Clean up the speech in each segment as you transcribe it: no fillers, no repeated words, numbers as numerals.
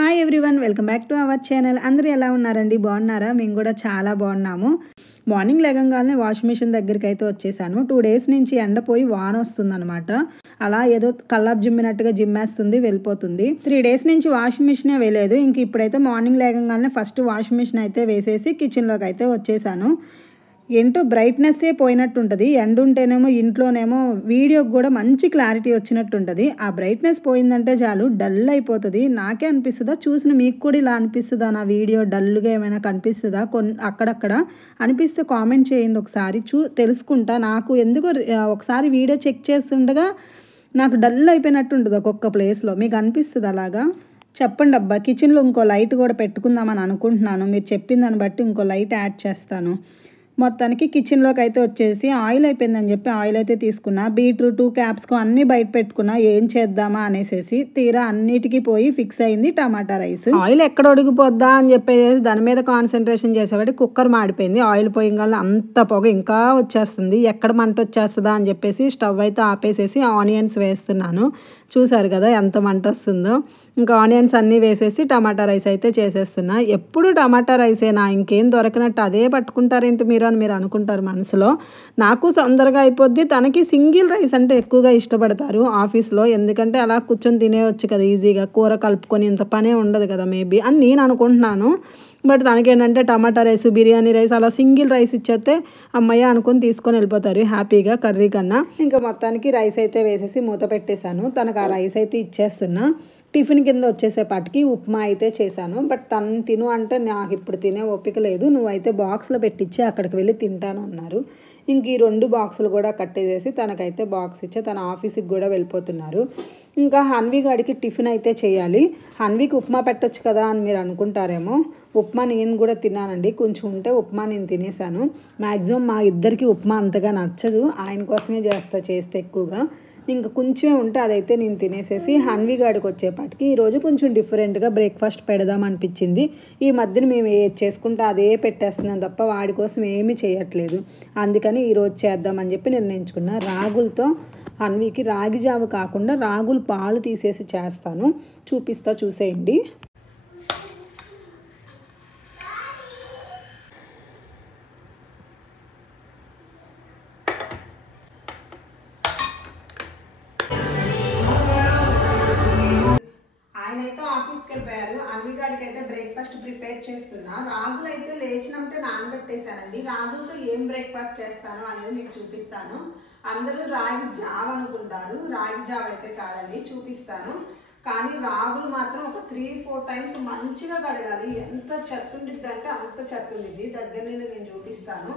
Hi everyone, welcome back to our channel. అందరూ ఎలా ఉన్నారండి? బాగున్నారా? మేము కూడా చాలా బాగున్నాము. మార్నింగ్ లేగంగానే వాషింగ్ మిషన్ దగ్గరికి అయితే వచ్చేసాను. 2 డేస్ నుంచి ఎండ పోయి వాన వస్తుందన్నమాట. అలా ఏదో కల్లాపు జిమ్మినట్టుగా జిమ్మేస్తుంది, వెళ్ళిపోతుంది. 3 డేస్ నుంచి వాషింగ్ మిషనే వేయలేదు. ఇంక ఇప్పుడైతే మార్నింగ్ లేగంగానే ఫస్ట్ వాషింగ్ మిషన్ అయితే వేసేసి కిచెన్లోకి అయితే వచ్చేసాను. ఏంటో బ్రైట్నెస్సే పోయినట్టుంటుంది. ఎండ ఉంటేనేమో ఇంట్లోనేమో వీడియోకి కూడా మంచి క్లారిటీ వచ్చినట్టుంటుంది. ఆ బ్రైట్నెస్ పోయిందంటే చాలు డల్ అయిపోతుంది. నాకే అనిపిస్తుందా, చూసిన మీకు కూడా ఇలా అనిపిస్తుందా? నా వీడియో డల్గా ఏమైనా కనిపిస్తుందా? అక్కడక్కడ అనిపిస్తే కామెంట్ చేయండి ఒకసారి. తెలుసుకుంటా. నాకు ఎందుకో ఒకసారి వీడియో చెక్ చేస్తుండగా నాకు డల్ అయిపోయినట్టు ఉంటుంది ఒక్కొక్క ప్లేస్లో. మీకు అనిపిస్తుంది అలాగా? చెప్పండి అబ్బా. కిచెన్లో ఇంకో లైట్ కూడా పెట్టుకుందామని అనుకుంటున్నాను. మీరు చెప్పిన దాన్ని బట్టి ఇంకో లైట్ యాడ్ చేస్తాను. మొత్తానికి కిచెన్లోకి అయితే వచ్చేసి ఆయిల్ అయిపోయిందని చెప్పి ఆయిల్ అయితే తీసుకున్నా. బీట్రూట్, క్యాప్సికం అన్నీ బయట పెట్టుకున్నా. ఏం చేద్దామా అనేసి తీరా అన్నిటికీ పోయి ఫిక్స్ అయింది టమాటా రైస్. ఆయిల్ ఎక్కడ ఉడికిపోద్దా అని చెప్పేసి దాని మీద కాన్సన్ట్రేషన్ చేసేవాడి కుక్కర్ మాడిపోయింది. ఆయిల్ పోయింగానే అంత పొగ ఇంకా వచ్చేస్తుంది. ఎక్కడ మంట వచ్చేస్తుందా అని చెప్పేసి స్టవ్ అయితే ఆపేసేసి ఆనియన్స్ వేస్తున్నాను. చూసారు కదా ఎంత మంట వస్తుందో. ఇంకా ఆనియన్స్ అన్నీ వేసేసి టమాటా రైస్ అయితే చేసేస్తున్నా. ఎప్పుడు టమాటా రైసేనా, ఇంకేం దొరకనట్టు అదే పట్టుకుంటారేంటి మీరు అని మీరు అనుకుంటారు మనసులో. నాకు తొందరగా అయిపోద్ది. తనకి సింగిల్ రైస్ అంటే ఎక్కువగా ఇష్టపడతారు ఆఫీస్లో. ఎందుకంటే అలా కూర్చొని తినేయచ్చు కదా ఈజీగా, కూర కలుపుకొని ఇంత పనే ఉండదు కదా మేబీ అని నేను అనుకుంటున్నాను. బట్ తనకేంటంటే టమాటా రైస్, బిర్యానీ రైస్ అలా సింగిల్ రైస్ ఇచ్చేస్తే అమ్మయ్య అనుకొని తీసుకొని వెళ్ళిపోతారు హ్యాపీగా కర్రీ కన్నా. ఇంకా మొత్తానికి రైస్ అయితే వేసేసి మూత పెట్టేశాను. తనకు ఆ రైస్ అయితే ఇచ్చేస్తున్నా. టిఫిన్ కింద వచ్చేసేపాటికి ఉప్మా అయితే చేశాను. బట్ తను తిను అంటే నాకు ఇప్పుడు తినే ఓపిక లేదు, నువ్వైతే బాక్స్లో పెట్టించి అక్కడికి వెళ్ళి తింటాను అన్నారు. ఇంక ఈ 2 బాక్సులు కూడా కట్టేసేసి తనకైతే బాక్స్ ఇచ్చే తన ఆఫీస్కి కూడా వెళ్ళిపోతున్నారు. ఇంకా హన్వి గాడికి టిఫిన్ అయితే చేయాలి. హన్వికి ఉప్మా పెట్టొచ్చు కదా అని మీరు అనుకుంటారేమో. ఉప్మా నేను కూడా తిన్నానండి. కొంచెం ఉంటే ఉప్మా నేను తినేసాను. మ్యాక్సిమం మా ఇద్దరికి ఉప్మా అంతగా నచ్చదు. ఆయన కోసమే చేస్తే ఎక్కువగా. ఇంకా కొంచెమే ఉంటే అదైతే నేను తినేసేసి హన్వి గాడికి వచ్చేపాటికి ఈరోజు కొంచెం డిఫరెంట్గా బ్రేక్ఫాస్ట్ పెడదాం అనిపించింది. ఈ మధ్యన మేము ఏది చేసుకుంటే అదే పెట్టేస్తున్నాం తప్ప వాడి కోసం ఏమీ చేయట్లేదు. అందుకని ఈరోజు చేద్దామని చెప్పి నిర్ణయించుకున్నా. రాగులతో హన్వికి రాగి జావ కాకుండా రాగులు పాలు తీసేసి చేస్తాను. చూసేయండి. ఆయనైతే ఆఫీస్కి వెళ్ళిపోయారు. అన్విగాడికి అయితే బ్రేక్ఫాస్ట్ ప్రిపేర్ చేస్తున్నా. రాగులు అయితే లేచినట్టే నానబెట్టేశానండి. రాగులతో ఏం బ్రేక్ఫాస్ట్ చేస్తాను అనేది మీకు చూపిస్తాను. అందరూ రాగి జావ అనుకుంటారు. రాగి జావ అయితే కాదండి, చూపిస్తాను. కానీ రాగులు మాత్రం ఒక 3-4 టైమ్స్ మంచిగా కడగాలి. ఎంత చెత్త ఉండిద్ది అంటే అంత చెత్త ఉండిద్ది. దగ్గర నేను చూపిస్తాను.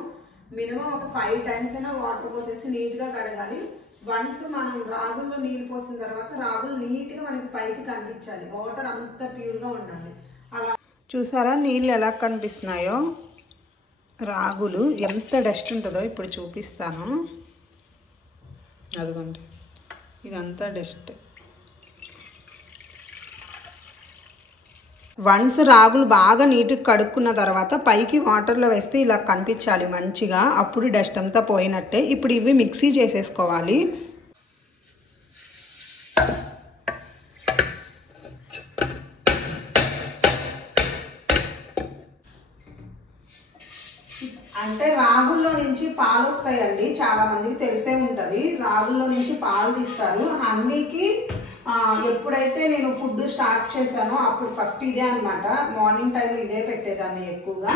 మినిమం ఒక 5 టైమ్స్ అయినా వాటర్ పోసేసి నీట్గా కడగాలి. వన్స్ మనం రాగుల్లో నీళ్ళు పోసిన తర్వాత రాగులు నీట్గా మనకి పైకి కనిపించాలి. వాటర్ అంత ప్యూర్గా ఉండాలి. అలా చూసారా నీళ్ళు ఎలా కనిపిస్తున్నాయో. రాగులు ఎంత డస్ట్ ఉంటుందో ఇప్పుడు చూపిస్తాను. అదిగోండి, ఇదంతా డస్ట్. వన్స్ రాగులు బాగా నీట్గా కడుక్కున్న తర్వాత పైకి వాటర్లో వేస్తే ఇలా కనిపించాలి మంచిగా. అప్పుడు డస్ట్ అంతా పోయినట్టే. ఇప్పుడు ఇవి మిక్సీ చేసేసుకోవాలి. అంటే రాగుల్లో నుంచి పాలు వస్తాయండి. చాలా మందికి తెలిసే ఉంటుంది. రాగుల్లో నుంచి పాలు తీస్తారు. హన్వికి ఎప్పుడైతే నేను ఫుడ్ స్టార్ట్ చేశానో అప్పుడు ఫస్ట్ ఇదే అనమాట. మార్నింగ్ టైం ఇదే పెట్టేదాన్ని ఎక్కువగా.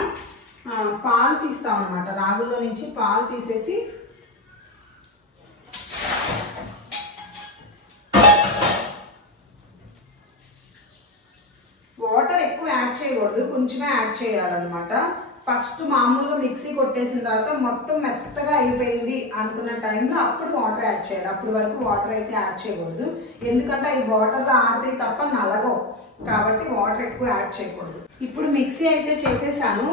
పాలు తీస్తాం అనమాట. రాగుల్లో నుంచి పాలు తీసేసి వాటర్ ఎక్కువ యాడ్ చేయకూడదు, కొంచెమే యాడ్ చేయాలన్నమాట. ఫస్ట్ మామూలుగా మిక్సీ కొట్టేసిన తర్వాత మొత్తం మెత్తగా అయిపోయింది అనుకున్న టైంలో అప్పుడు వాటర్ యాడ్ చేయాలి. అప్పుడు వరకు వాటర్ అయితే యాడ్ చేయకూడదు. ఎందుకంటే ఈ వాటర్లో ఆడతాయి తప్ప నలగవు. కాబట్టి వాటర్ ఎక్కువ యాడ్ చేయకూడదు. ఇప్పుడు మిక్సీ అయితే చేసేసాను.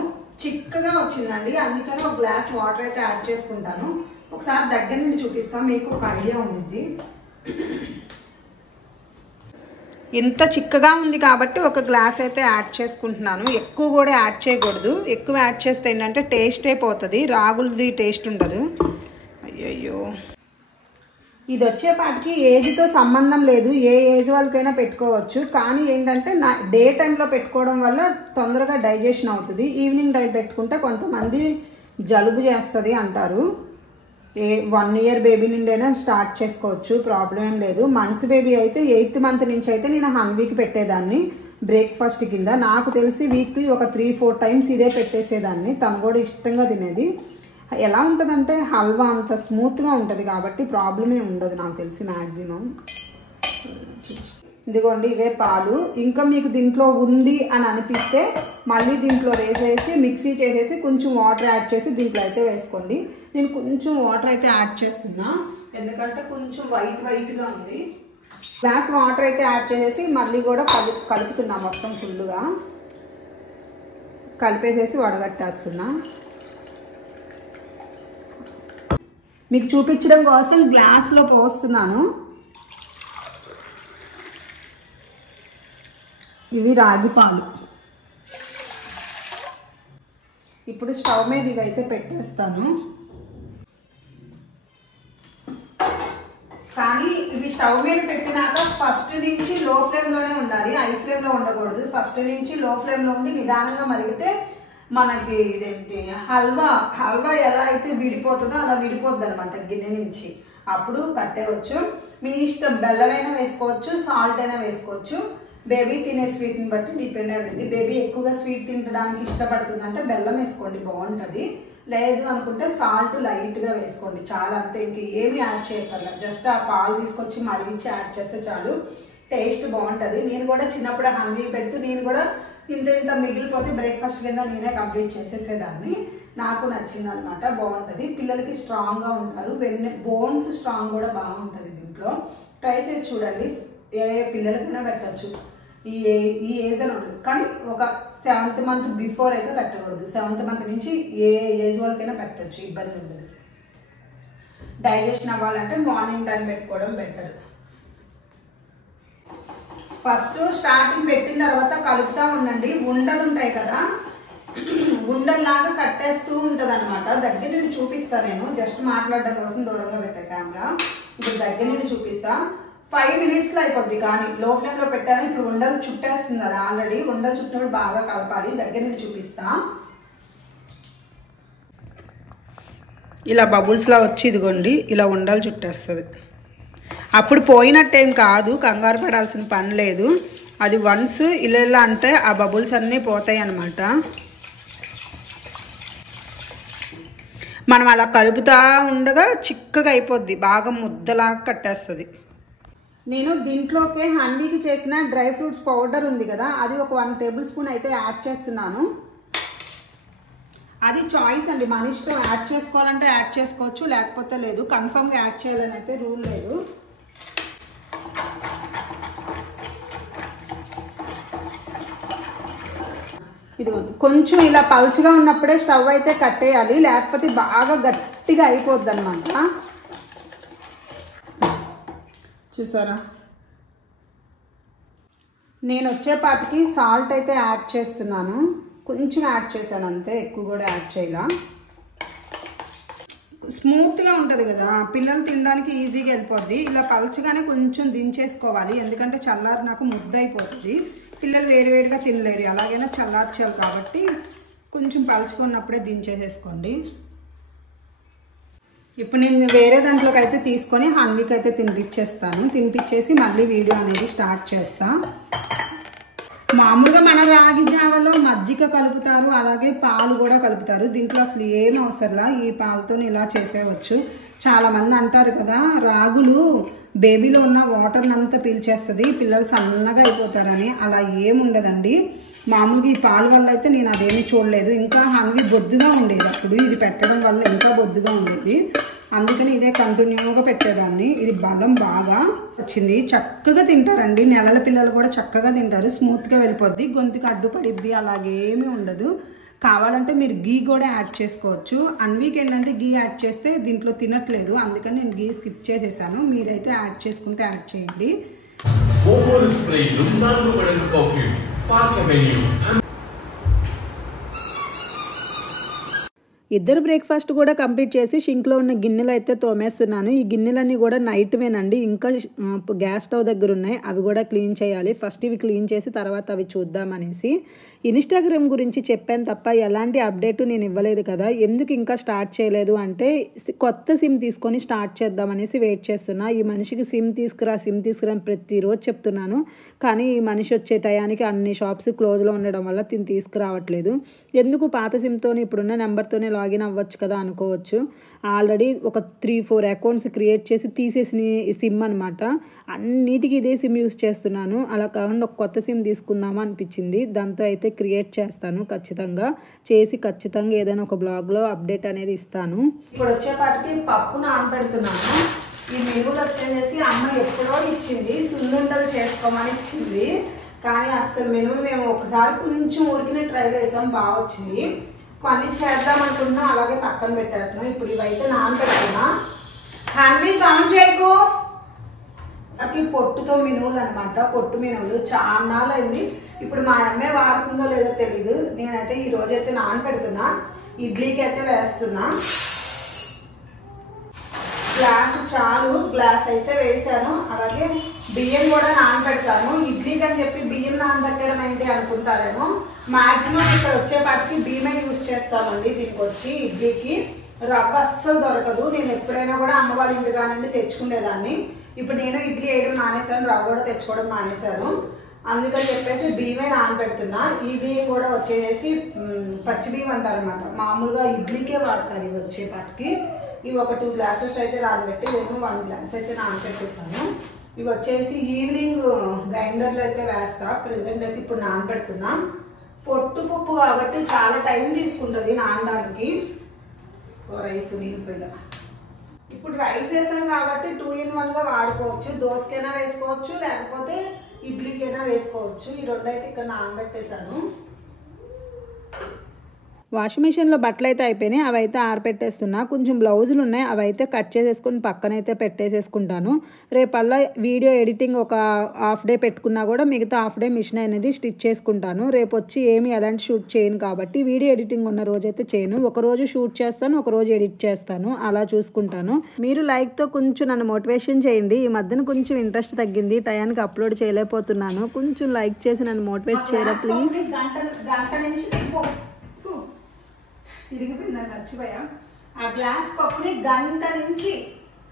చిక్కగా వచ్చిందండి. అందుకని ఒక గ్లాస్ వాటర్ అయితే యాడ్ చేసుకుంటాను. ఒకసారి దగ్గర నుండి చూపిస్తాను, మీకు ఒక ఐడియా ఉండిద్ది. ఇంత చిక్కగా ఉంది కాబట్టి ఒక గ్లాస్ అయితే యాడ్ చేసుకుంటున్నాను. ఎక్కువ కూడా యాడ్ చేయకూడదు. ఎక్కువ యాడ్ చేస్తే ఏంటంటే టేస్టే పోతుంది, రాగులది టేస్ట్ ఉండదు. అయ్యయ్యో, ఇది వచ్చేపాటికి ఏజ్తో సంబంధం లేదు, ఏ ఏజ్ వాళ్ళకైనా పెట్టుకోవచ్చు. కానీ ఏంటంటే డే టైంలో పెట్టుకోవడం వల్ల తొందరగా డైజెషన్ అవుతుంది. ఈవినింగ్ టైం పెట్టుకుంటే కొంతమంది జలుబు చేస్తుంది అంటారు. 1 year బేబీ నుండైనా స్టార్ట్ చేసుకోవచ్చు, ప్రాబ్లం ఏం లేదు. మంత్స్ బేబీ అయితే 8th month నుంచి అయితే నేను హన్వీకి పెట్టేదాన్ని బ్రేక్ఫాస్ట్ కింద. నాకు తెలిసి వీక్లీ ఒక 3-4 times ఇదే పెట్టేసేదాన్ని. తను కూడా ఇష్టంగా తినేది. ఎలా ఉంటుందంటే హల్వా అంత స్మూత్గా ఉంటుంది కాబట్టి ప్రాబ్లమే ఉండదు నాకు తెలిసి మ్యాక్సిమం. ఇదిగోండి ఇవే పాలు. ఇంకా మీకు దీంట్లో ఉంది అని అనిపిస్తే మళ్ళీ దీంట్లో వేసేసి మిక్సీ చేసేసి కొంచెం వాటర్ యాడ్ చేసి దీంట్లో అయితే వేసుకోండి. నేను కొంచెం వాటర్ అయితే యాడ్ చేస్తున్నా, ఎందుకంటే కొంచెం వైట్గా ఉంది. గ్లాస్ వాటర్ అయితే యాడ్ చేసేసి మళ్ళీ కూడా కలుపుతున్నా. మొత్తం ఫుల్గా కలిపేసేసి వడగట్టేస్తున్నా. మీకు చూపించడం కోసం గ్లాస్లో పోస్తున్నాను. ఇవి రాగి పాలు. ఇప్పుడు స్టవ్ మీద ఇవైతే పెట్టేస్తాను. కానీ ఇవి స్టవ్ మీద పెట్టినాక ఫస్ట్ నుంచి లో ఫ్లేమ్లోనే ఉండాలి, హై ఫ్లేమ్లో ఉండకూడదు. ఫస్ట్ నుంచి లో ఫ్లేమ్లో ఉండి నిదానంగా మరిగితే మనకి ఇదేంటి హల్వా ఎలా అయితే విడిపోతుందో అలా విడిపోద్ది అనమాట గిన్నె నుంచి. అప్పుడు కట్టేయచ్చు. మీ ఇష్టం, బెల్లమైనా వేసుకోవచ్చు, సాల్ట్ అయినా వేసుకోవచ్చు. బేబీ తినే స్వీట్ని బట్టి డిపెండ్ అయి ఉంటుంది. బేబీ ఎక్కువగా స్వీట్ తినడానికి ఇష్టపడుతుంది అంటే బెల్లం వేసుకోండి, బాగుంటుంది. లేదు అనుకుంటే సాల్ట్ లైట్గా వేసుకోండి చాలా, అంతే. ఇంక ఏమీ యాడ్ చేయక్కర్లా, జస్ట్ ఆ పాలు తీసుకొచ్చి మరిగించి యాడ్ చేస్తే చాలు, టేస్ట్ బాగుంటుంది. నేను కూడా చిన్నప్పుడు హన్వీ పెడుతూ నేను కూడా ఇంత మిగిలిపోతే బ్రేక్ఫాస్ట్ కింద నేనే కంప్లీట్ చేసేసేదాన్ని. నాకు నచ్చింది అనమాట, బాగుంటుంది. పిల్లలకి స్ట్రాంగ్గా ఉంటారు, బోన్స్ స్ట్రాంగ్ కూడా బాగుంటుంది దీంట్లో. ట్రై చేసి చూడండి, ఏ పిల్లలకైనా పెట్టచ్చు. ఈ ఏజ్ అని ఉండదు, కానీ ఒక 7th month బిఫోర్ అయితే పెట్టకూడదు. 7th month నుంచి ఏ ఏజ్ వాళ్ళకైనా పెట్టచ్చు, ఇబ్బంది ఉండదు. డైజెషన్ అవ్వాలంటే మార్నింగ్ టైం పెట్టుకోవడం బెటర్. ఫస్ట్ స్టార్టింగ్ పెట్టిన తర్వాత కలుపుతూ ఉండండి. ఉండలు ఉంటాయి కదా, ఉండల్లాగా కట్టేస్తూ ఉంటుంది అనమాట. దగ్గర నేను చూపిస్తాను, నేను జస్ట్ మాట్లాడడం కోసం దూరంగా పెట్టా కెమెరా. ఇప్పుడు దగ్గర నేను చూపిస్తా. 5 minutesలో అయిపోద్ది. కానీ లో ఫ్లేమ్లో పెట్టాను. ఇప్పుడు ఉండలు చుట్టేస్తుంది అది ఆల్రెడీ. ఉండలు చుట్టినప్పుడు బాగా కలపాలి. దగ్గర నేను చూపిస్తా. ఇలా బబుల్స్లా వచ్చి ఇదిగోండి ఇలా ఉండలు చుట్టేస్తుంది. అప్పుడు పోయినట్టేం కాదు, కంగారు పడాల్సిన పని లేదు. అది వన్స్ ఇలా అంటే ఆ బబుల్స్ అన్నీ పోతాయి అన్నమాట. మనం అలా కలుపుతూ ఉండగా చిక్కగా అయిపోద్ది, బాగా ముద్దలాగా కట్టేస్తుంది. నేను దీంట్లోకే హన్వీకి చేసిన డ్రై ఫ్రూట్స్ పౌడర్ ఉంది కదా, అది ఒక 1 tablespoon అయితే యాడ్ చేస్తున్నాను. అది చాయిస్ అండి, మన ఇష్టం. యాడ్ చేసుకోవాలంటే యాడ్ చేసుకోవచ్చు, లేకపోతే లేదు. కన్ఫర్మ్గా యాడ్ చేయాలని అయితే రూల్ లేదు. ఇదిగోండి కొంచెం ఇలా పల్చగా ఉన్నప్పుడే స్టవ్ అయితే కట్టేయాలి, లేకపోతే బాగా గట్టిగా అయిపోద్ది అనమాట. చూసారా, నేను వచ్చేపాటికి సాల్ట్ అయితే యాడ్ చేస్తున్నాను. కొంచెం యాడ్ చేశాను అంతే, ఎక్కువ కూడా యాడ్ చేయాల. స్మూత్గా ఉంటుంది కదా, పిల్లలు తినడానికి ఈజీగా వెళ్ళిపోద్ది. ఇలా పలచగానే కొంచెం దించేసుకోవాలి, ఎందుకంటే చల్లారి నాకు ముద్ద అయిపోతుంది. పిల్లలు వేడివేడిగా తినలేరు, అలాగైనా చల్లార్చాలి కాబట్టి కొంచెం పలుచుకున్నప్పుడే దించేసేసుకోండి. ఇప్పుడు నేను వేరే దాంట్లోకి అయితే తీసుకొని హన్వీకి అయితే తినిపించేస్తాను. తినిపించేసి మళ్ళీ వీడియో అనేది స్టార్ట్ చేస్తా. మామూలుగా మన రాగి జావలో మజ్జిగ కలుపుతారు, అలాగే పాలు కూడా కలుపుతారు. దీంట్లో అసలు ఏం అవసరంలా, ఈ పాలతో ఇలా చేసేవచ్చు. చాలామంది అంటారు కదా రాగులు బేబీలో ఉన్న వాటర్ని అంతా పీల్చేస్తుంది, పిల్లలు సన్నగా అయిపోతారని. అలా ఏముండదండి. మామూలుగా ఈ పాల వల్ల అయితే నేను అదేమీ చూడలేదు. ఇంకా హన్వీ బొద్దుగా ఉండేది అప్పుడు, ఇది పెట్టడం వల్ల ఇంకా బొద్దుగా ఉండేది. అందుకని ఇదే కంటిన్యూగా పెట్టేదాన్ని. ఇది బలం బాగా వచ్చింది, చక్కగా తింటారండి. నెలల పిల్లలు కూడా చక్కగా తింటారు, స్మూత్గా వెళ్ళిపోద్ది, గొంతుకు అడ్డుపడిద్ది, అలాగేమీ ఉండదు. కావాలంటే మీరు గీ కూడా యాడ్ చేసుకోవచ్చు. హన్వీకి ఏంటంటే గీ యాడ్ చేస్తే దీంట్లో తినట్లేదు, అందుకని నేను గీ స్కిప్ చేసేసాను. మీరైతే యాడ్ చేసుకుంటే యాడ్ చేయండి. ఇద్దరు బ్రేక్ఫాస్ట్ కూడా కంప్లీట్ చేసి షింక్లో ఉన్న గిన్నెలు అయితే తోమేస్తున్నాను. ఈ గిన్నెలన్నీ కూడా నైట్వేనండి, ఇంకా గ్యాస్ స్టవ్ దగ్గర ఉన్నాయి, అవి కూడా క్లీన్ చేయాలి. ఫస్ట్ ఇవి క్లీన్ చేసి తర్వాత అవి చూద్దామనేసి. ఇన్స్టాగ్రామ్ గురించి చెప్పాను తప్ప ఎలాంటి అప్డేట్ నేను ఇవ్వలేదు కదా. ఎందుకు ఇంకా స్టార్ట్ చేయలేదు అంటే కొత్త సిమ్ తీసుకొని స్టార్ట్ చేద్దామనేసి వెయిట్ చేస్తున్నా. ఈ మనిషికి సిమ్ తీసుకురా ప్రతిరోజు చెప్తున్నాను, కానీ ఈ మనిషి వచ్చే టయానికి అన్ని షాప్స్ క్లోజ్లో ఉండడం వల్ల తిని తీసుకురావట్లేదు. ఎందుకు పాత సిమ్తోనే ఇప్పుడున్న నెంబర్తోనే లాగిన్ అవ్వచ్చు కదా అనుకోవచ్చు. ఆల్రెడీ ఒక 3-4 అకౌంట్స్ క్రియేట్ చేసి తీసేసిన సిమ్ అనమాట. అన్నిటికీ ఇదే సిమ్ యూస్ చేస్తున్నాను. అలా కాకుండా ఒక కొత్త సిమ్ తీసుకుందామా అనిపించింది. దాంతో అయితే క్రియేట్ చేస్తాను ఖచ్చితంగా. చేసి ఖచ్చితంగా ఏదైనా ఒక బ్లాగ్లో అప్డేట్ అనేది ఇస్తాను. ఇప్పుడు వచ్చేపాటికి పప్పు నానబెడుతున్నాను. ఈ మెనులు వచ్చేసి అమ్మ ఎప్పుడో ఇచ్చింది, సున్నుండలు చేసుకోమని ఇచ్చింది. కానీ అసలు మెనులు మేము ఒకసారి కొంచెం ఊరికినే ట్రై చేసాం, బాగా వచ్చింది. మళ్ళీ చేద్దాం అనుకున్నా, అలాగే పక్కన పెట్టేస్తున్నాం. ఇప్పుడు ఇవైతే నానబెడుతున్నా. హ్యాండ్వి సౌండ్ చేయకు. అవి పొట్టుతో మినువులు అనమాట, పొట్టు మినువులు చాలా అయింది. ఇప్పుడు మా అమ్మే వాడుతుందో లేదో తెలీదు. నేనైతే ఈ రోజైతే నానబెడుతున్నా. ఇడ్లీకి అయితే వేస్తున్నా. గ్లాస్ చాలు, గ్లాస్ అయితే వేసాను. అలాగే బియ్యం కూడా నానబెడతాను. ఇడ్లీకి అని చెప్పి బియ్యం నానబెట్టడం ఏంటి అనుకుంటారేమో. మాక్సిమం ఇక్కడ వచ్చేపాటికి బియ్యమే యూజ్ చేస్తామండి. దీనికి వచ్చి ఇడ్లీకి రవ్వ అస్సలు దొరకదు. నేను ఎప్పుడైనా కూడా అమ్మ వాళ్ళ ఇంటి కానండి తెచ్చుకునేదాన్ని. ఇప్పుడు నేను ఇడ్లీ వేయడం మానేశాను, రవ్వ కూడా తెచ్చుకోవడం మానేశాను. అందుకని చెప్పేసి బియ్యమే నానబెడుతున్నా. ఈ బియ్యం కూడా వచ్చేసి పచ్చి బియ్యం అంటారు అనమాట. మామూలుగా ఇడ్లీకే వాడతారు ఇవి వచ్చేపాటికి. ఇవి ఒక 2 గ్లాసెస్ అయితే నానబెట్టి, నేను 1 గ్లాస్ అయితే నానబెట్టేసాను. ఇవి వచ్చేసి ఈవినింగ్ గ్రైండర్లో అయితే వేస్తా. ప్రెసెంట్ అయితే ఇప్పుడు నానబెడుతున్నా. పొట్టు పప్పు కాబట్టి చాలా టైం తీసుకుంటుంది నానడానికి. రైస్ నీళ్ళిపోయిన ఇప్పుడు రైస్ వేసాం కాబట్టి 2 in 1గా వాడుకోవచ్చు. దోసకైనా వేసుకోవచ్చు, లేకపోతే ఇడ్లీకైనా వేసుకోవచ్చు. ఈ రెండు అయితే ఇక్కడ నానబెట్టేసాను. వాషింగ్ మిషన్లో బట్టలు అయితే అయిపోయినాయి, అవి అయితే ఆరపెట్టేస్తున్నా. కొంచెం బ్లౌజులు ఉన్నాయి, అవి అయితే కట్ చేసేసుకొని పక్కనైతే పెట్టేసేసుకుంటాను. రేపల్లా వీడియో ఎడిటింగ్ ఒక హాఫ్ డే పెట్టుకున్నా కూడా మిగతా హాఫ్ డే మిషన్ అనేది స్టిచ్ చేసుకుంటాను. రేపు వచ్చి ఏమి ఎలాంటి షూట్ చేయను కాబట్టి వీడియో ఎడిటింగ్ ఉన్న రోజైతే చేయను. ఒకరోజు షూట్ చేస్తాను, ఒకరోజు ఎడిట్ చేస్తాను, అలా చూసుకుంటాను. మీరు లైక్తో కొంచెం నన్ను మోటివేషన్ చేయండి. ఈ మధ్యన కొంచెం ఇంట్రెస్ట్ తగ్గింది, టయానికి అప్లోడ్ చేయలేకపోతున్నాను. కొంచెం లైక్ చేసి నన్ను మోటివేట్ చేయరా ప్లీజ్. గంట నుంచి తిరిగిపోయిందని మర్చిపోయా. ఆ గ్లాస్ పప్పుని గంట నుంచి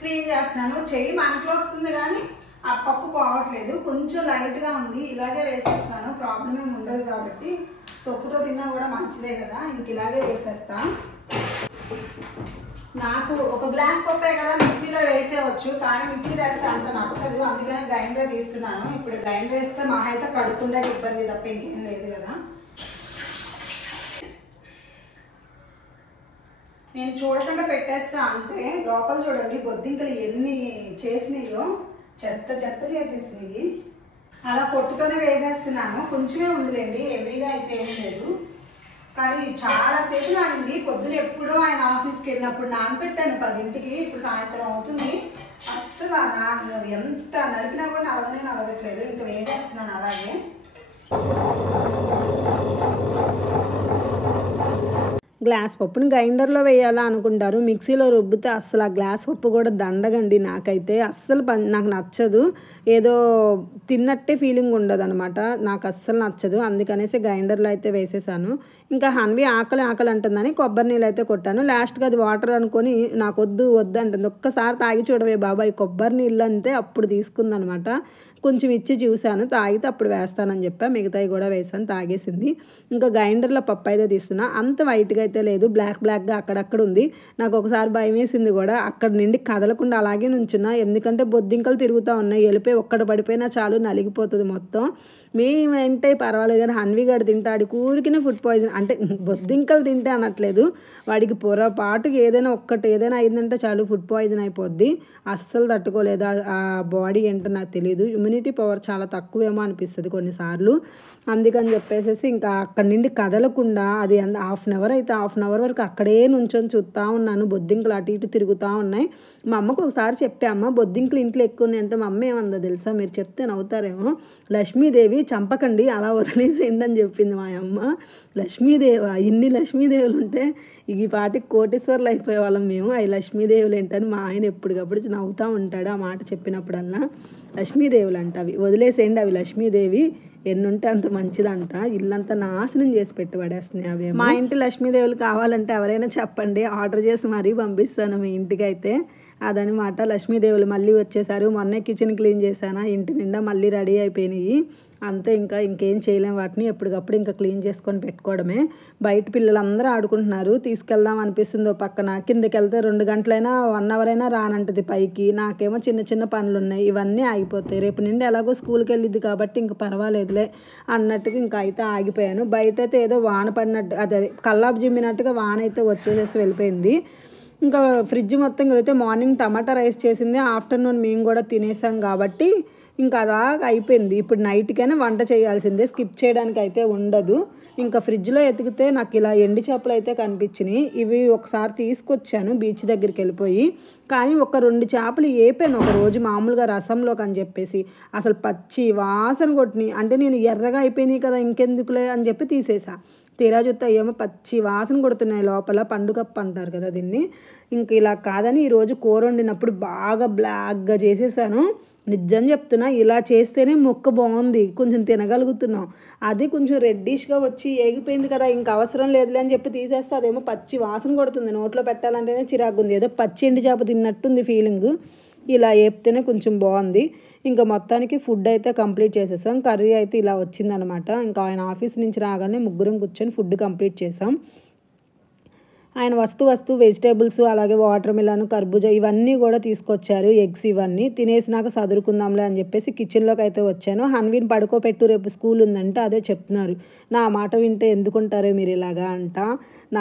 క్లీన్ చేస్తున్నాను. చెయ్యి మనట్లో వస్తుంది కానీ ఆ పప్పు పోవట్లేదు, కొంచెం లైట్గా ఉంది. ఇలాగే వేసేస్తాను, ప్రాబ్లం ఏమి ఉండదు కాబట్టి. తొక్కుతో తిన్నా కూడా మంచిదే కదా, ఇంక ఇలాగే వేసేస్తా. నాకు ఒక గ్లాస్ పప్పే కదా మిక్సీలో వేసేవచ్చు, కానీ మిక్సీలో వేస్తే అంత నచ్చదు. అందుకని గ్రైండర్ తీస్తున్నాను. ఇప్పుడు గ్రైండర్ వేస్తే మా అయితే కడుక్కుండే ఇబ్బంది తప్ప ఇంకేం లేదు కదా. నేను చూడకుండా పెట్టేస్తా అంతే. లోపల చూడండి బొద్దింకలు ఎన్ని చేసినాయో, చెత్త చెత్త చేసేసినాయి. అలా పొట్టుతోనే వేసేస్తున్నాను. కొంచెమే ఉందిలేండి, హెవీగా అయితే ఏం లేదు. కానీ చాలాసేపు నానింది. పొద్దున ఎప్పుడో ఆయన ఆఫీస్కి వెళ్ళినప్పుడు నానబెట్టాను 10ంటికి. ఇప్పుడు సాయంత్రం అవుతుంది. అస్సలు ఎంత నలిపినా కూడా నలగట్లేదు. ఇంకా వేసేస్తున్నాను అలాగే. గ్లాస్ పప్పుని గ్రైండర్లో వేయాలా అనుకుంటారు, మిక్సీలో రుబ్బితే అస్సలు ఆ గ్లాస్ పప్పు కూడా దండగండి. నాకైతే అస్సలు నాకు నచ్చదు, ఏదో తిన్నట్టే ఫీలింగ్ ఉండదు అనమాట. నాకు అస్సలు నచ్చదు. అందుకనేసి గ్రైండర్లో అయితే వేసేసాను. ఇంకా హన్వి ఆకలి అంటుందని కొబ్బరి నీళ్ళు అయితే కొట్టాను. లాస్ట్గా అది వాటర్ అనుకొని నాకు వద్దు అంటుంది. ఒక్కసారి తాగి చూడవే బాబాయ్ కొబ్బరి నీళ్ళు అంటే అప్పుడు తీసుకుందనమాట. కొంచెం ఇచ్చి చూశాను, తాగితే అప్పుడు వేస్తానని చెప్పా. మిగతాయి కూడా వేసాను, తాగేసింది. ఇంకా గ్రైండర్లో పప్పు అయితే తీస్తున్నా. అంత వైట్గా అయితే లేదు, బ్లాక్గా అక్కడక్కడ ఉంది. నాకు ఒకసారి భయం వేసింది కూడా, అక్కడ నుండి కదలకుండా అలాగే నుంచున్నా. ఎందుకంటే బొద్దింకలు తిరుగుతూ ఉన్నాయి, వెళ్ళిపోయి ఒక్కడ పడిపోయినా చాలు నలిగిపోతుంది మొత్తం. మేమేంటే పర్వాలేదు కానీ హన్విగాడు తింటాడు ఊరికినే ఫుడ్ పాయిజన్. అంటే బొద్దింకలు తింటే అనట్లేదు, వాడికి పొరపాటుగా ఏదైనా అయిందంటే చాలు ఫుడ్ పాయిజన్ అయిపోద్ది. అస్సలు తట్టుకోలేదు. ఆ బాడీ ఏంటో నాకు తెలియదు. ఇమ్యూనిటీ పవర్ చాలా తక్కువేమో అనిపిస్తుంది కొన్నిసార్లు. అందుకని చెప్పేసేసి ఇంకా అక్కడి నుండి కదలకుండా అది హాఫ్ అన్ అవర్ అయితే హాఫ్ అన్ అవర్ వరకు అక్కడే నుంచొని చూస్తూ ఉన్నాను. బొద్దింకలు అటు ఇటు తిరుగుతూ ఉన్నాయి. మా అమ్మకు ఒకసారి చెప్పా, అమ్మ బొద్దింకలు ఇంట్లో ఎక్కువ ఉన్నాయి అంటే మా అమ్మ ఏమందో తెలుసా, మీరు చెప్తే నవ్వుతారేమో, లక్ష్మీదేవి చంపకండి అలా వదిలేసేయండి అని చెప్పింది మా అమ్మ. లక్ష్మీదేవి ఇన్ని లక్ష్మీదేవులు ఉంటే ఈ పాటికి కోటేశ్వర్లు అయిపోయేవాళ్ళం మేము. అవి లక్ష్మీదేవులు ఏంటని మా ఆయన ఎప్పటికప్పుడు నవ్వుతూ ఉంటాడు ఆ మాట చెప్పినప్పుడల్లా. లక్ష్మీదేవులు అంట అవి, వదిలేసేయండి అవి లక్ష్మీదేవి ఎన్నుంటే అంత మంచిదంట, ఇల్లంతా నాశనం చేసి పెట్టి పడేస్తున్నాయి అవి. మా ఇంటి లక్ష్మీదేవులు కావాలంటే ఎవరైనా చెప్పండి, ఆర్డర్ చేసి మరీ పంపిస్తాను మీ ఇంటికి అయితే. అదనమాట, లక్ష్మీదేవులు మళ్ళీ వచ్చేసారు. మొన్నే కిచెన్ క్లీన్ చేశాను, ఇంటి నిండా మళ్ళీ రెడీ అయిపోయినాయి. అంతే, ఇంకేం చేయలేం వాటిని, ఎప్పటికప్పుడు ఇంకా క్లీన్ చేసుకొని పెట్టుకోవడమే. బయట పిల్లలందరూ ఆడుకుంటున్నారు, తీసుకెళ్దాం అనిపిస్తుంది ఓ పక్కన. కిందకి వెళ్తే 2 గంటలైనా 1 అవర్ అయినా రానంటది పైకి. నాకేమో చిన్న చిన్న పనులు ఉన్నాయి, ఇవన్నీ ఆగిపోతాయి. రేపు నుండి ఎలాగో స్కూల్కి వెళ్ళిద్ది కాబట్టి ఇంక పర్వాలేదులే అన్నట్టుగా ఇంకా అయితే ఆగిపోయాను. బయట అయితే ఏదో వాన పడినట్టు, అదే కల్లాపు జిమ్మినట్టుగా వాన అయితే వచ్చేసేసి వెళ్ళిపోయింది. ఇంకా ఫ్రిడ్జ్ మొత్తం అయితే మార్నింగ్ టమాటా రైస్ చేసింది, ఆఫ్టర్నూన్ మేము కూడా తినేసాం కాబట్టి ఇంకా అలాగ అయిపోయింది. ఇప్పుడు నైట్కైనా వంట చేయాల్సిందే, స్కిప్ చేయడానికి అయితే ఉండదు. ఇంకా ఫ్రిడ్జ్లో ఎతికితే నాకు ఇలా ఎండి చేపలు అయితే కనిపించినాయి. ఇవి ఒకసారి తీసుకొచ్చాను బీచ్ దగ్గరికి వెళ్ళిపోయి, కానీ ఒక 2 చేపలు వేపాను ఒకరోజు మామూలుగా రసంలోకి అని చెప్పేసి, అసలు పచ్చి వాసన కొట్టినాయి. అంటే నేను ఎర్రగా అయిపోయినాయి కదా ఇంకెందుకులే అని చెప్పి తీసేసా. తీరా చూస్తే ఏమో పచ్చి వాసన కొడుతున్నాయి లోపల, పండుగప్ప అంటారు కదా దీన్ని. ఇంక ఇలా కాదని ఈరోజు కూర వండినప్పుడు బాగా బ్లాక్గా చేసేసాను. నిజం చెప్తున్నా, ఇలా చేస్తేనే ముక్క బాగుంది, కొంచెం తినగలుగుతున్నాం. అది కొంచెం రెడ్డిష్గా వచ్చి ఏగిపోయింది కదా, ఇంక అవసరం లేదులే అని చెప్పి తీసేస్తే అదేమో పచ్చి వాసన కొడుతుంది. నోట్లో పెట్టాలంటేనే చిరాకుంది, ఏదో పచ్చి ఎండి చేప తిన్నట్టుంది ఫీలింగ్. ఇలా వేపితేనే కొంచెం బాగుంది. ఇంకా మొత్తానికి ఫుడ్ అయితే కంప్లీట్ చేసేసాం. కర్రీ అయితే ఇలా వచ్చిందనమాట. ఇంకా ఆయన ఆఫీస్ నుంచి రాగానే ముగ్గురం కూర్చొని ఫుడ్ కంప్లీట్ చేసాం. ఆయన వస్తూ వెజిటేబుల్స్, అలాగే వాటర్ మిలన్, కర్బూజా ఇవన్నీ కూడా తీసుకొచ్చారు, ఎగ్స్ ఇవన్నీ. తినేసినాక సదురుకుందాంలే అని చెప్పేసి కిచెన్లోకి అయితే వచ్చాను. హన్వీని పడుకోపెట్టు, రేపు స్కూల్ ఉందంటే అదే చెప్తున్నారు. నా మాట వింటే ఎందుకుంటారో మీరు ఇలాగా అంట.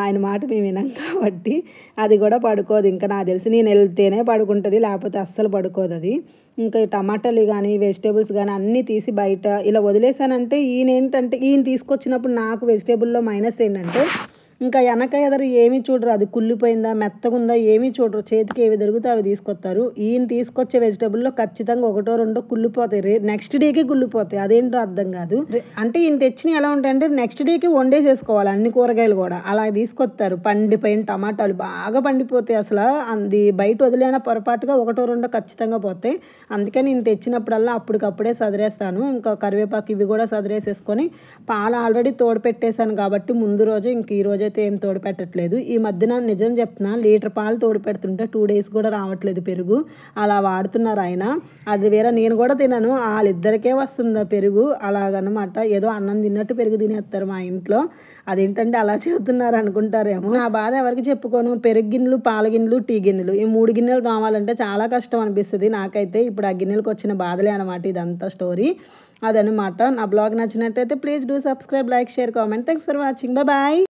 ఆయన మాట మేము వినాం కాబట్టి అది కూడా పడుకోదు. ఇంకా నాకు తెలిసి నేను వెళ్తేనే పడుకుంటుంది, లేకపోతే అస్సలు పడుకోదు అది. ఇంకా టమాటాలు కానీ వెజిటేబుల్స్ కానీ అన్నీ తీసి బయట ఇలా వదిలేసానంటే, ఈయన తీసుకొచ్చినప్పుడు నాకు వెజిటేబుల్లో మైనస్ ఏంటంటే, ఇంకా వెనక ఎదరు ఏమీ చూడరు, అది కుళ్ళిపోయిందా మెత్తగుందా ఏమీ చూడరు, చేతికి ఏవి దొరికితే అవి తీసుకొస్తారు. ఈయన తీసుకొచ్చే వెజిటేబుల్లో ఖచ్చితంగా 1 2 కుళ్ళిపోతాయి, నెక్స్ట్ డేకి కుళ్ళిపోతాయి. అదేంటో అర్థం కాదు. అంటే ఈయన తెచ్చినవి ఎలా ఉంటాయంటే నెక్స్ట్ డేకి వండేసేసుకోవాలి అన్ని కూరగాయలు కూడా, అలా తీసుకొస్తారు. పండిపోయిన టమాటాలు బాగా పండిపోతాయి అసలు, అది బయట వదిలేనా పొరపాటుగా 1 2 ఖచ్చితంగా పోతాయి. అందుకని నేను తెచ్చినప్పుడల్లా అప్పటికప్పుడే సదిరేస్తాను. ఇంకా కరివేపాకు ఇవి కూడా సదిరేసేసుకొని, పాలు ఆల్రెడీ తోడు పెట్టేశాను కాబట్టి ముందు రోజు, ఇంక ఈ రోజు అయితే ఏం తోడు పెట్టట్లేదు. ఈ మధ్యన నిజం చెప్తున్నా, లీటర్ పాలు తోడు పెడుతుంటే 2 days కూడా రావట్లేదు పెరుగు. అలా వాడుతున్నారు ఆయన. అది వేరే, నేను కూడా తినను, వాళ్ళిద్దరికే వస్తుంది పెరుగు. అలాగనమాట, ఏదో అన్నం తిన్నట్టు పెరుగు తినేస్తారు మా ఇంట్లో. అదేంటంటే అలా చెబుతున్నారు అనుకుంటారేమో. నా బాధ ఎవరికి చెప్పుకోను. పెరుగు గిన్నెలు, పాల గిన్నెలు, టీ గిన్నెలు, ఈ 3 గిన్నెలు కావాలంటే చాలా కష్టం అనిపిస్తుంది నాకైతే. ఇప్పుడు ఆ గిన్నెలకు వచ్చిన బాధలే అనమాట ఇదంతా స్టోరీ. అదనమాట. నా బ్లాగ్ నచ్చినట్టయితే please do subscribe, like, share, comment. Thanks for watching. Bye.